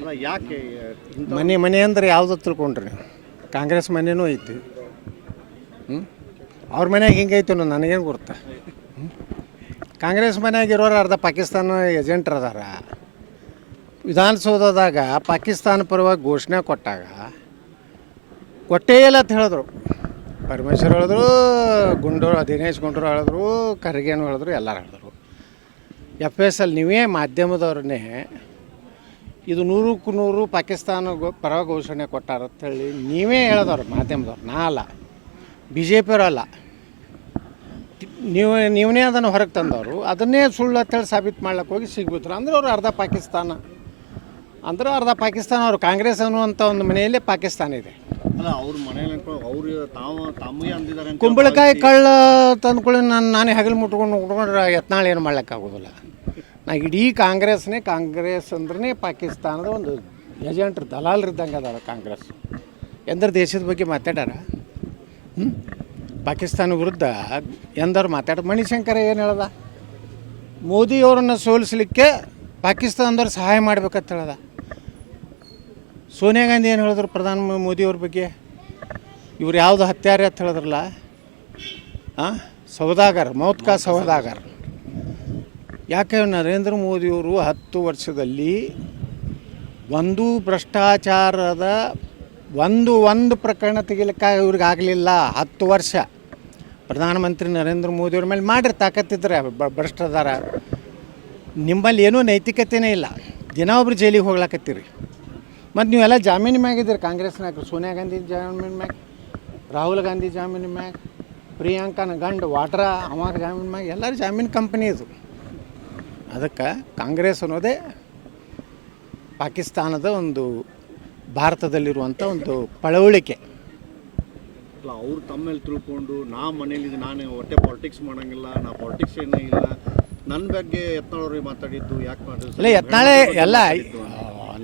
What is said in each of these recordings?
ಅಲ್ಲ ಯಾಕೆ ಮನೆ ಅಂದ್ರೆ ಯಾವ್ದು ತಿಳ್ಕೊಂಡ್ರಿ ನೀವು? ಕಾಂಗ್ರೆಸ್ ಮನೆಯೂ ಐತಿ. ಅವ್ರ ಮನ್ಯಾಗ ಹಿಂಗೈತಿ ಅನ್ನೋ ನನಗೇನು ಗೊತ್ತಾ? ಕಾಂಗ್ರೆಸ್ ಮನ್ಯಾಗ ಇರೋರು ಅರ್ಧ ಪಾಕಿಸ್ತಾನ ಏಜೆಂಟ್ರು ಅದಾರ. ವಿಧಾನಸೌಧದಾಗ ಪಾಕಿಸ್ತಾನ ಪರವಾಗಿ ಘೋಷಣೆ ಕೊಟ್ಟಾಗ ಕೊಟ್ಟೇ ಇಲ್ಲ ಅಂತ ಹೇಳಿದ್ರು. ಪರಮೇಶ್ವರ್ ಹೇಳಿದ್ರು, ದಿನೇಶ್ ಗುಂಡೂರು ಹೇಳಿದ್ರು, ಖರ್ಗೆನೂ ಹೇಳಿದ್ರು, ಎಲ್ಲರೂ ಹೇಳಿದ್ರು. FSL ನೀವೇ ಮಾಧ್ಯಮದವ್ರನ್ನೇ ಇದು 100ಕ್ಕೆ 100 ಪಾಕಿಸ್ತಾನ ಪರ ಘೋಷಣೆ ಕೊಟ್ಟಾರ ಅಂತೇಳಿ ನೀವೇ ಹೇಳಿದವ್ರು ಮಾಧ್ಯಮದವ್ರು, ನಾ ಅಲ್ಲ, BJP ಅವರಲ್ಲ. ನೀವೇ ಅದನ್ನು ಹೊರಗೆ ತಂದವರು. ಅದನ್ನೇ ಸುಳ್ಳು ಅಂತೇಳಿ ಸಾಬೀತು ಮಾಡ್ಲಿಕ್ಕೆ ಹೋಗಿ ಸಿಗ್ಬಿಟ್ರು. ಅಂದ್ರೆ ಅವರು ಅರ್ಧ ಪಾಕಿಸ್ತಾನ ಅವರು ಕಾಂಗ್ರೆಸ್ ಅನ್ನುವಂಥ ಒಂದು ಮನೆಯಲ್ಲೇ ಪಾಕಿಸ್ತಾನ ಇದೆ. ಅಲ್ಲ ಅವ್ರ ಮನೆಯಲ್ಲಿ ಅವರು ತಮಗೆ ಅಂದಿದ್ದಾರೆ. ಕುಂಬಳಕಾಯಿ ಕಳ್ಳ ತಂದ್ಕೊಳ್ಳಿ ನಾನೇ ಹಗಲು ಮುಟ್ಕೊಂಡ್ರೆ ಯತ್ನಾಳ್ ಏನು ಮಾಡ್ಲಿಕ್ಕಾಗೋದಿಲ್ಲ. ನಾ ಇಡೀ ಕಾಂಗ್ರೆಸ್ ಅಂದ್ರೆ ಪಾಕಿಸ್ತಾನದ ಒಂದು ಏಜೆಂಟ್ರು, ದಲಾಲರಿದ್ದಂಗೆ ಅದಾರ ಕಾಂಗ್ರೆಸ್. ಎಂದ್ರೆ ದೇಶದ ಬಗ್ಗೆ ಮಾತಾಡ್ಯಾರ? ಪಾಕಿಸ್ತಾನ ವಿರುದ್ಧ ಎಂದರು ಮಣಿಶಂಕರ ಏನು ಹೇಳ್ದ? ಮೋದಿಯವರನ್ನು ಸೋಲಿಸಲಿಕ್ಕೆ ಪಾಕಿಸ್ತಾನದವ್ರು ಸಹಾಯ ಮಾಡ್ಬೇಕಂತ ಹೇಳ್ದ. ಸೋನಿಯಾ ಗಾಂಧಿ ಏನು ಹೇಳಿದ್ರು ಪ್ರಧಾನ ಮೋದಿಯವ್ರ ಬಗ್ಗೆ? ಇವ್ರು ಯಾವುದು ಹತ್ಯಾರೆ ಅಂತ ಹೇಳಿದ್ರಲ್ಲ, ಸೌದಾಗರ್, ಮೌತ್ಕಾ ಸೌದಾಗರ್. ಯಾಕೆ ನರೇಂದ್ರ ಮೋದಿಯವರು 10 ವರ್ಷದಲ್ಲಿ ಒಂದು ಭ್ರಷ್ಟಾಚಾರದ ಒಂದು ಪ್ರಕರಣ ತೆಗಿಲಿಕ್ಕೆ ಇವ್ರಿಗೆ ಆಗಲಿಲ್ಲ. 10 ವರ್ಷ ಪ್ರಧಾನಮಂತ್ರಿ ನರೇಂದ್ರ ಮೋದಿಯವ್ರ ಮೇಲೆ ಮಾಡಿರಿ ತಾಕತ್ತಿದ್ರೆ ಭ್ರಷ್ಟದಾರ. ನಿಮ್ಮಲ್ಲಿ ಏನೂ ನೈತಿಕತೆಯೇ ಇಲ್ಲ. ದಿನ ಒಬ್ರು ಜೈಲಿಗೆ ಹೋಗ್ಲಾಕತ್ತೀರಿ. ಮತ್ತು ನೀವೆಲ್ಲ ಜಾಮೀನು ಮ್ಯಾಗಿದ್ದೀರಿ. ಕಾಂಗ್ರೆಸ್ನಾಗ ಸೋನಿಯಾ ಗಾಂಧಿ ಜಾಮೀನು ಮ್ಯಾಗ, ರಾಹುಲ್ ಗಾಂಧಿ ಜಾಮೀನು ಮ್ಯಾಗ, ಪ್ರಿಯಾಂಕನ ಗಂಡ ವಾಡ್ರಾ ಅವಾಗ ಜಾಮೀನು ಮ್ಯಾಗ, ಎಲ್ಲರೂ ಜಾಮೀನು ಕಂಪ್ನಿ ಇದು. ಅದಕ್ಕೆ ಕಾಂಗ್ರೆಸ್ ಅನ್ನೋದೇ ಪಾಕಿಸ್ತಾನದ ಒಂದು ಭಾರತದಲ್ಲಿರುವಂಥ ಒಂದು ಪಳವಳಿಕೆ. ಅಲ್ಲ ಅವ್ರು ತಮ್ಮ ಮೇಲೆ ತಿಳ್ಕೊಂಡು ಮನೇಲಿ ನಾನು ಹೊಟ್ಟೆ ಪಾಲಿಟಿಕ್ಸ್ ಮಾಡೋಂಗಿಲ್ಲ, ನಾ ಪಾಲಿಟಿಕ್ಸ್ ಏನೂ ಇಲ್ಲ, ನನ್ನ ಬಗ್ಗೆ ಯತ್ನಾಳವ್ರಿಗೆ ಮಾತಾಡಿದ್ದು ಯಾಕೆ ಮಾಡಿದ್ರು? ಇಲ್ಲ, ಯತ್ನಾಳೆ ಎಲ್ಲ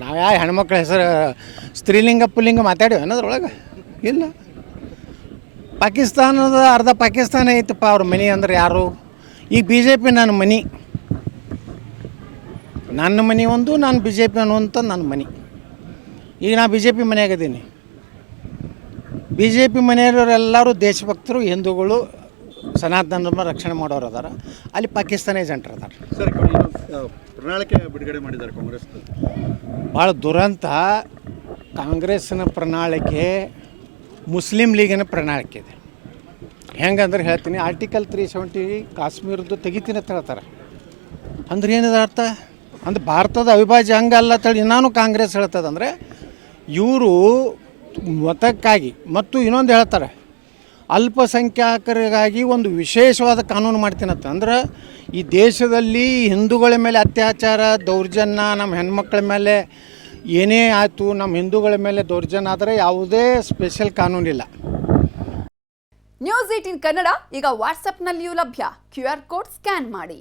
ನಾವು ಯಾವ ಹೆಣ್ಮಕ್ಳ ಹೆಸರು ಸ್ತ್ರೀಲಿಂಗ ಪುಲ್ಲಿಂಗ ಮಾತಾಡಿವಿ ಅನ್ನೋದ್ರೊಳಗೆ ಇಲ್ಲ. ಪಾಕಿಸ್ತಾನದ ಅರ್ಧ ಪಾಕಿಸ್ತಾನ ಐತಪ್ಪ ಅವ್ರ ಮನೆ. ಅಂದ್ರೆ ಯಾರು? ಈಗ BJP ನನ್ನ ಮನೆ ಒಂದು, ನಾನು BJP ಅನ್ನುವಂಥ ನನ್ನ ಮನೆ. ಈಗ ನಾ BJP ಮನೆಯಾಗಿದ್ದೀನಿ. BJP ಮನೆಯವರೆಲ್ಲರೂ ದೇಶಭಕ್ತರು, ಹಿಂದೂಗಳು, ಸನಾತನ ಧರ್ಮ ರಕ್ಷಣೆ ಮಾಡೋರು ಅದಾರ. ಅಲ್ಲಿ ಪಾಕಿಸ್ತಾನ ಏಜೆಂಟ್ರು ಅದಾರ. ಸರ್, ಪ್ರಣಾಳಿಕೆ ಬಿಡುಗಡೆ ಮಾಡಿದ್ದಾರೆ ಕಾಂಗ್ರೆಸ್. ಭಾಳ ದುರಂತ. ಕಾಂಗ್ರೆಸ್ಸಿನ ಪ್ರಣಾಳಿಕೆ ಮುಸ್ಲಿಂ ಲೀಗಿನ ಪ್ರಣಾಳಿಕೆ ಇದೆ. ಹೆಂಗಂದ್ರೆ ಹೇಳ್ತೀನಿ, ಆರ್ಟಿಕಲ್ 370 ಕಾಶ್ಮೀರದ್ದು ತೆಗಿತೀನಿ ಅಂತ ಹೇಳ್ತಾರೆ. ಅಂದ್ರೆ ಏನಿದೆ ಅರ್ಥ? ಅಂದ್ರೆ ಭಾರತದ ಅವಿಭಾಜ್ಯ ಹಂಗಲ್ಲ ತಳಿ ನಾನು ಕಾಂಗ್ರೆಸ್ ಹೇಳ್ತದಂದರೆ ಇವರು ಮತಕ್ಕಾಗಿ ಮತ್ತು ಇನ್ನೊಂದು ಹೇಳ್ತಾರೆ, ಅಲ್ಪಸಂಖ್ಯಾತರಿಗಾಗಿ ಒಂದು ವಿಶೇಷವಾದ ಕಾನೂನು ಮಾಡ್ತೀನಂತ. ಅಂದ್ರೆ ಈ ದೇಶದಲ್ಲಿ ಹಿಂದೂಗಳ ಮೇಲೆ ಅತ್ಯಾಚಾರ, ದೌರ್ಜನ್ಯ, ನಮ್ಮ ಹೆಣ್ಮಕ್ಳ ಮೇಲೆ ಏನೇ ಆಯಿತು, ನಮ್ಮ ಹಿಂದೂಗಳ ಮೇಲೆ ದೌರ್ಜನ್ಯ ಆದರೆ ಯಾವುದೇ ಸ್ಪೆಷಲ್ ಕಾನೂನಿಲ್ಲ. ನ್ಯೂಸ್ 18 ಕನ್ನಡ ಈಗ ವಾಟ್ಸಪ್ನಲ್ಲಿಯೂ ಲಭ್ಯ. QR ಕೋಡ್ ಸ್ಕ್ಯಾನ್ ಮಾಡಿ.